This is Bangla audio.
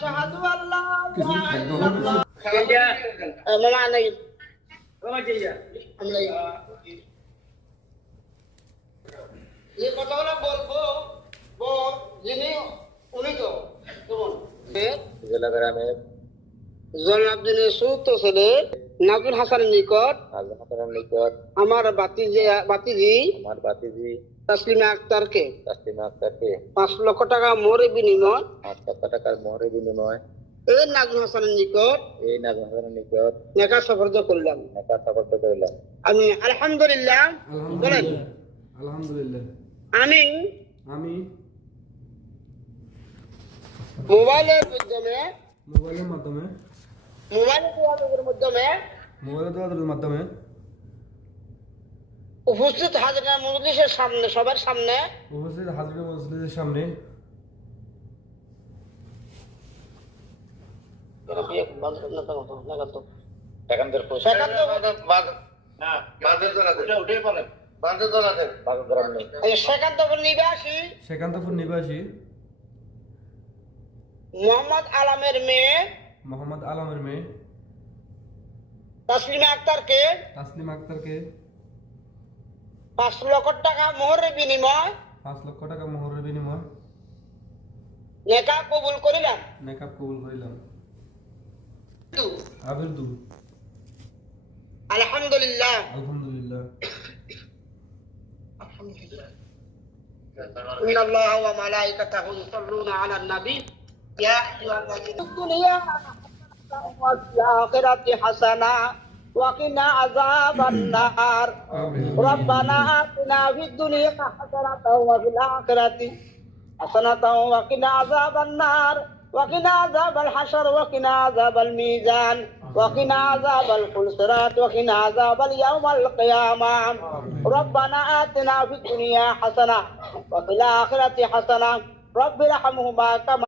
আশহাদু আল্লা ইলাহা ইল্লাল্লাহ মামা নাই আমরা এই কথাগুলো বলবো যিনি উনি তো কেমন জেলা গ্রামের জলাবদিনের চৌদ্দ ছেলে নাজুল হাসানের নিকট আমার বাতিজি তাসলিমা আক্তারকে 5 লক্ষ টাকা মোহরের বিনিময় 5 লক্ষ টাকার মোহরের বিনিময় এই নাজুল হাসানের নিকট নেকা সফর্দ করলাম। আমি আলহামদুলিল্লাহ বলেন আলহামদুলিল্লাহ আমি মোবাইলের মাধ্যমে উপস্থিত হাজরা মজলিসের সামনে সবার সামনে সেকান্তপুর নিবাসী মোহাম্মদ আলমের মেয়ে তাসলিমা আক্তারকে 5 লক্ষ টাকা মোহরের বিনিময় নেকাব কবুল করিলাম। আলহামদুলিল্লাহ ইন্নাল্লাহা ওয়া মালাইকাতাহু ইউসাল্লুনা আলান নবী ইয়া আইয়ুহাল্লাযীনা দুনিয়া ওয়া ফিল আখিরাতি হাসানা ওয়া কিনা আযাবান নার রব্বানা আতিনা ফিদ দুনিয়া হাসানাতাও ওয়া ফিল আখিরাতি হাসানাতাও ওয়া কিনা আযাবান নার ওয়া কিনা আযাবাল হাশর ওয়া কিনা আযাবাল মিজান ওয়া কিনা আযাবাল ফুলসিরাত ওয়া কিনা আযাবাল ইয়াউমাল কিয়ামাহ রব্বানা আতিনা ফিদ দুনিয়া হাসানা ওয়া ফিল আখিরাতি হাসানা রব্বিরহামহুমা কামা